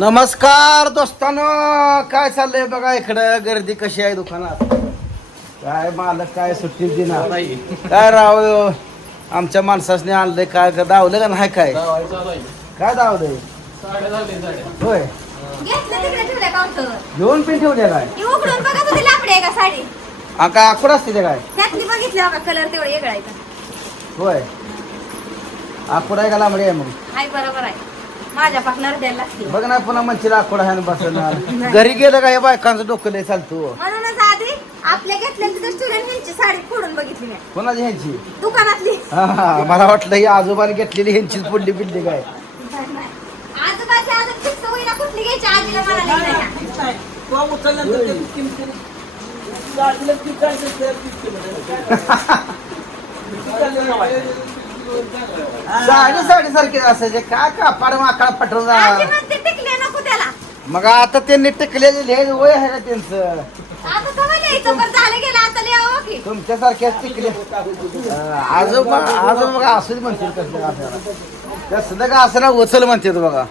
नमस्कार दोस्तानो काय चाललंय बघा इकडं? गर्दी कशी आहे दुकानात? काय मालक काय सुट्टी दिना? काय राव आमच्या माणसाने आणलंय काय? का दावलं का नाही काय? काय दावलंय होय. घेतलं तिकडे ठेवल्या काउंटरवर घेऊन पण ठेवले काय ती उघडून बघा तुझी लाकडी आहे का साडी? हा काय आखूड असते ते काय? त्यातली बघितली बघा कलर तेवढं वेगळा आहे का होय. आखूड आहे का लांबडी आहे मग? हाय बरोबर आहे. माझ्या पाकणार द्यायला लागते बघ ना पुन्हा म्हणशील आखूड आहे ना बसणार घरी गेलं का या बायकांचं डोकं लय चालतो म्हणूनच आधी आपल्या स्टुडंट ह्यांची साडी फोडून बघितली मी. कोणाची ह्यांची? दुकानातली. हा हा मला वाटलं ही आजोबाने घेतलेली ह्यांचीच पडली बिल्ली काय. आजोबाची अजून फिक्स होईना कुठली घ्यायची? आजीला मला नाही का साडी साडी सारखी असायचे. काय कापाड माकाड पटवून आजी जा. म्हणते टिकले नको त्याला. मग आता त्यांनी टिकलेले लिहायचं वय आहे ना त्यांचं. आता कवा लिहायचं पण झालं गेलं आता लिहावं की. तुमच्यासारख्याच टिकले. अं, आजोबा आजोबा बघा असं म्हणतील कसलं आपल्याला कसलं का असं ना उचल म्हणते बघा.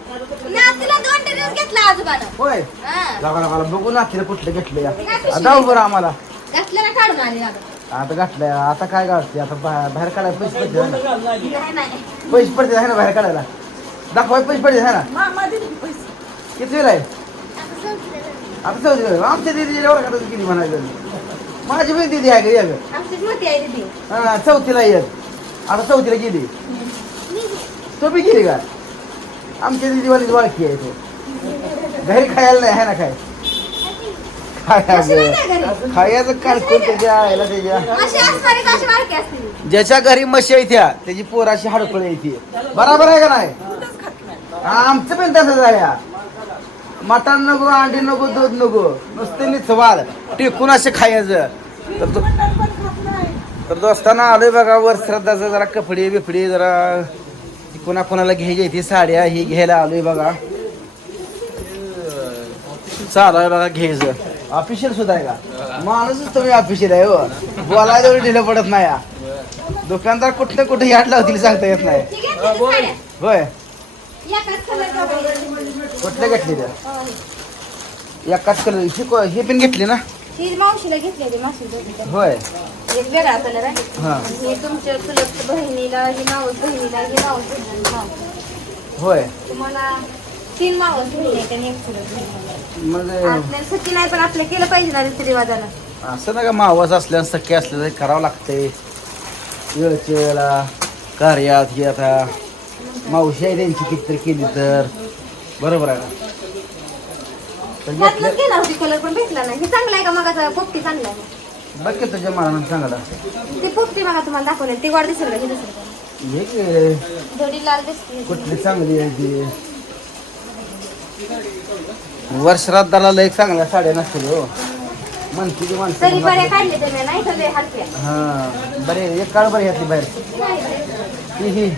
नातीला दोन ड्रेस घेतला आजोबानं. होय. हा. लगा लगा बघू ना तिला कुठलं घेतलं या काय पिशवी? जाऊ बरं आम्हाला. घातलेला काढून आले आता आता घातलंय. आता काय घालते? आता बा- बाहेर काढायला पैसे पडते ना? नाही नाही पैसे पडते आहे ना बाहेर काढायला? दाखवाय पैसे पडते आहे ना? किती वेळ आहे? आता चौथी वेळ आमच्या दिदी एवढं खात किती म्हणायचं? माझी पण दिदी आहे का एक आमची मोठी आहे दीदी. हा, चौथीला एक आता चौथीला गेली. तो बी गेली का? आमच्या दिदीवालीच बाळकी आहे तो. घरी खायला नाही आहे ना काय खायचं. काढतो त्याच्या त्याच्या ज्याच्या घरी म्हशी आहे त्या त्याची पोराशी हडपळ येते बराबर आहे का नाही? आमचं पण तसंच आहे हा. मटण नको अंडी नको दूध नको. नुसतं निचवाल टिकून असे खायचं. तर तो तर दोस्ताना आलोय बघा वर श्रद्धाचं जरा कपडे बिपडे जरा कुणा कोणाला घ्यायची ती साड्या ही घ्यायला आलोय बघा. चालू आहे बघा घ्यायचं. ऑफिशियल सुद्धा आहे का माणूसच तुम्ही ऑफिशियल आहे हो बोलायला एवढं ढिलं पडत नाही हा. दुकानदार कुठं कुठे याड लावतील सांगता येत नाही घेतली. होय. कुठल्या घेतली त्या. एकाच कलर ही को- ही पण घेतली ना ही मावशीला घेतली मावशी. होय एक वेगळा कलर आहे हा हे तुमच्या चुलत बहिणीला ही मावस बहिणीला ही मावस बहिणीला मावस होय तुम्हाला तीन मावस बहिणी आहेत आणि एक चुलत बहीण आहे. मग आपल्याला सच्ची नाही पण केलं पाहिजे ना असं ना का मावास असल्या सख्य असलं तरी करावं लागतंय वेळच्या वेळेला कार्यात हे आता. मावशी आहे त्यांची कितीतरी केली तर. बरोबर आहे ना? तर त्यातलंच घेतलं केला होती कलर पण भेटला नाही. हे चांगला आहे का मग पोपटी चांगला आहे. बघ की तुझ्या मनानं सांगायला. ते पोपटी मग तुम्हाला दाखवले. ते वाढ दिसेल का? हे दुसरं का? हे की थोडी लाल दिसते. कुठली चांगली आहे ती. वर्षरात लय चांगल्या साड्या नसतील हो. म्हणते ती माणसं तरी बऱ्या काढले ते मी नाही तर हलक्या. हा बरे एक काळ बरी घातली बाहेर. ही ही.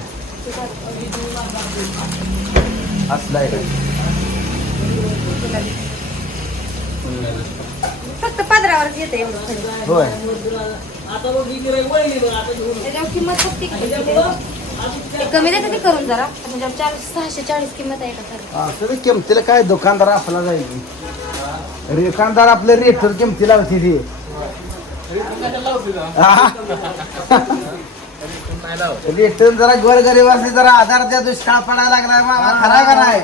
असलं आहे. का? फक्त पदरावरच येते एवढं. होय. त्याच्यावर किंमत फक्त इतकी आहे. कमी देते ते करून जरा. म्हणजे चाळीस सहाशे चाळीस किंमत आहे का खरं असं ते किमतीला काय दुकानदार आपला जायची दुकानदार आपले रेटर किमती लावते ती रेटर जरा गोर गरीब असले जरा आधार द्या दुष्काळ पडायला लागलाय मामा खरा का नाही.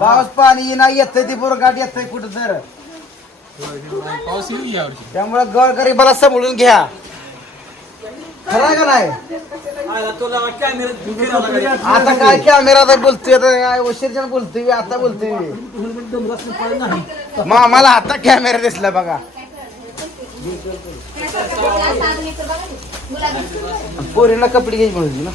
पाऊस पाणी ना येतंय ती बोरगाट येतंय कुठं तर. पाऊस त्यामुळे गोर गरीबाला समजून घ्या. खरा का नाही? आता काय कॅमेरा बोलतोय? आता काय उशीरच्या बोलतोय? आता बोलतोय. मामाला आता कॅमेरा दिसला बघा. पोरीला कपडे घ्यायची म्हणून ना.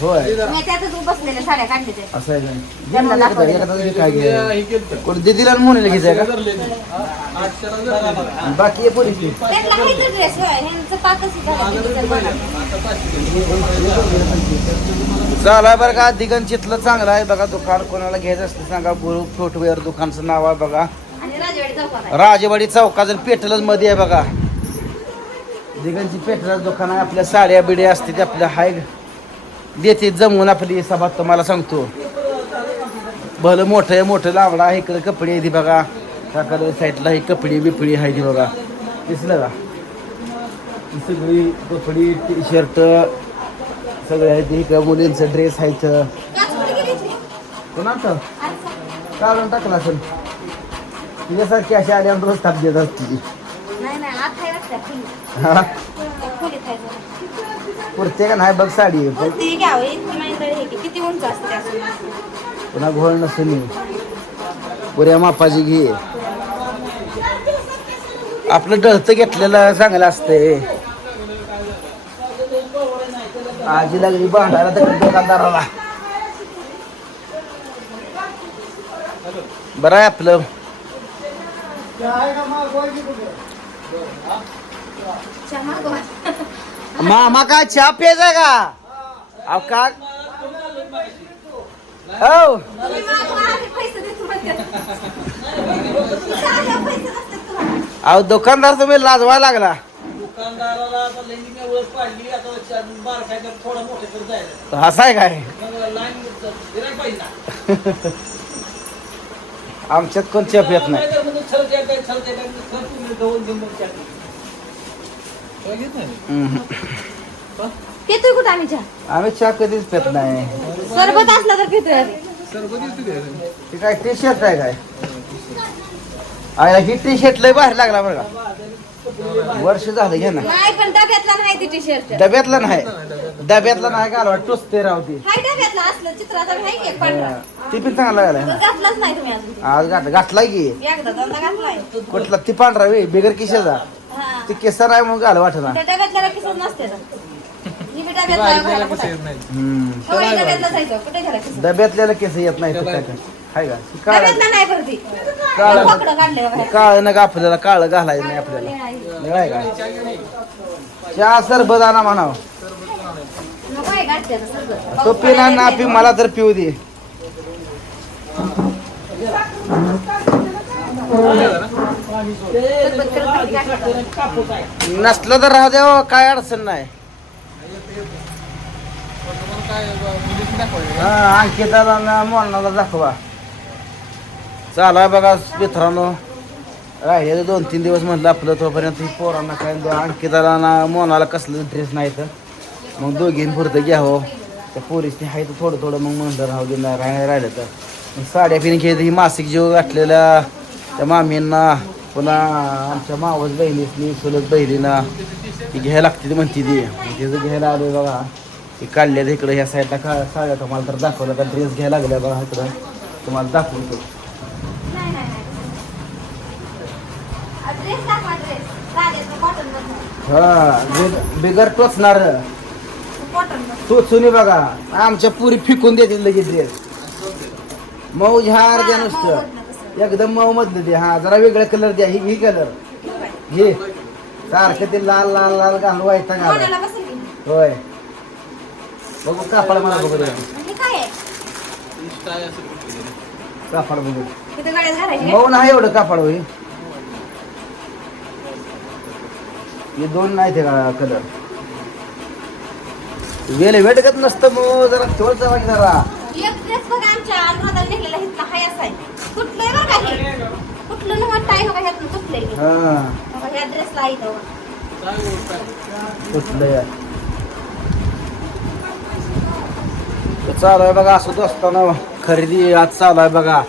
होय. मी त्यातच बसलेल्या साड्या काढले ते असं आहे काय? घे मला एकदा- एकदा घे काय घे. कोण दीदीला आणि मुलीला घ्यायचंय का? आणि बाकी हे पोरीची. त्यातला आहे तो ड्रेस ह्यांचं पाकच झालं ते डिझाईन बघा. चालू आहे बरं का दिगंचितलं चांगलं आहे बघा दुकान कोणाला घ्यायचं असलं सांगा गुरु फुटवेअर दुकानचं नाव आहे बघा. आणि राजवाडी चौकात आहे. राजवाडी चौकात पेटलच मध्ये आहे बघा. दिगंची पेटलच दुकान आहे. आपल्या साड्या बिड्या असते ते आपल्या हाय. देते जमवून आपली सभा तुम्हाला सांगतो. भलं मोठं आहे मोठं लावडा आहे. इकडे कपडे आहे ती बघा. त्याकडे साईडला हे कपडे बिपडी आहे ती बघा. दिसलं का? सगळी कपडी टी शर्ट सगळे आहेत इकडं. मुलींचं ड्रेस आहेत कोणाचं काढून टाकला असेल. यासारखी अशा आल्यावर रोज ताप देत असते ती. नाही नाही आत आहे रस्त्यात खोली. हा? खोलीत का नाही बघ साडी. किती उंच असते पुन्हा घोळ नसून पुऱ्या मापाची घे. आपलं डळतं घेतलेलं चांगलं असतंय. आजी लागली भांडायला तर दुकानदाराला बरं आहे आपलं. मामा काय चहा प्यायचा का? अहो का? हो. अहो दुकानदार तुम्ही लाजवायला लागला. हसाय काय? आमच्यात कोण चहा पित नाही. पितोय कुठं आम्ही चहा? आम्ही चहा कधीच पित नाही. सरबत असला तर पितोय आम्ही. हे काय टी शर्ट आहे काय? आया ही टी शर्ट लय बाहेर लागला बरं का. वर्ष झालं घे ना. नाही पण डब्यातला नाही ती टी शर्ट डब्यातला नाही. डब्यातला नाही घालवा टोचते राहते हाय डब्यातला असलं चित्राचा हाय की एक पांढरा ती पण चांगला घातलाच नाही तुम्ही अजून. आज घात घातलाय की. एकदा दोनदा घातलाय. कुठला? ती पांढरा वे बिगर किशाचा. हा. ती केसर आहे म्हणून घाल नसते ना. ही बी डब्यातला बारीक घालायला झाला कुठं कसं? येत नाही हम्म. डब्यातला जायचं. कुठे घाला किस डब्यातल्याला केस येत नाही तर काय काय हाय का? ती काळ डब्यातला नाही करती काळं. पकडं काढलं बाहेर. काळ नका आपल्याला काळ घालायचं नाही आपल्याला. निळा आहे. का चहा सरबत? आणा म्हणाव. तो पिणार ना पी मला तर पिऊ दे. नसलं तर राहू द्या काय अडचण नाही. हा अंकिताला ना मोनाला दाखवा. चालू आहे बघा मित्रांनो. राहिले दोन तीन दिवस म्हटलं आपलं तोपर्यंत पोरांना काय अंकिताला ना मोनाला कसलं ड्रेस नाही तर. मग दोघींनी पुरतं घ्यावं हो. त्या पोरीसनी आहे तर थोडं थोडं मग म्हणलं राहू दे राहणार राहिलं तर. मग साड्या पिणी घेत ही मासिक जीव घातलेल्या त्या मामींना. पुन्हा आमच्या मावस बहिणीसनी सुलत बहिणीना ती घ्यायला लागते ती म्हणते ती. तिचं घ्यायला आलो बघा. ती काढल्या इकडं ह्या साईडला का साड्या तुम्हाला तर दाखवलं का ड्रेस घ्यायला लागल्या बघा इकडं. तुम्हाला दाखवतो नाही, नाही, नाही. आ, ड्रेस दाखवा, ड्रेस. साधेचं कॉटनमधलं. हा बिग- बिगर टोचणार. टोचून बघा आमच्या पुरी फिकून देतील लगेच ड्रेस मऊ झार द्या नुसतं. एकदम मऊ मधलं द्या हा जरा वेगळा कलर द्या ही ही कलर? घे सारखं ते लाल लाल लाल घालू व्हायचा घाला? होय बघू कापड मला बघू दे. हे तरी. कापड बघू मऊ नाही एवढं कापड होई हे दोन नाही ते कलर वेल वेटकत नसतं मग जरा थोडं जरा जरा. एक ड्रेस बघा आमच्या अनुराधाला निघलेला हाय हे? कुठलं नव्हतं टाय बघा ह्यातनं हे. ह्या ड्रेसला आहे? कुठलं चालू आहे बघा असं असताना खरेदी आज चालू आहे बघा.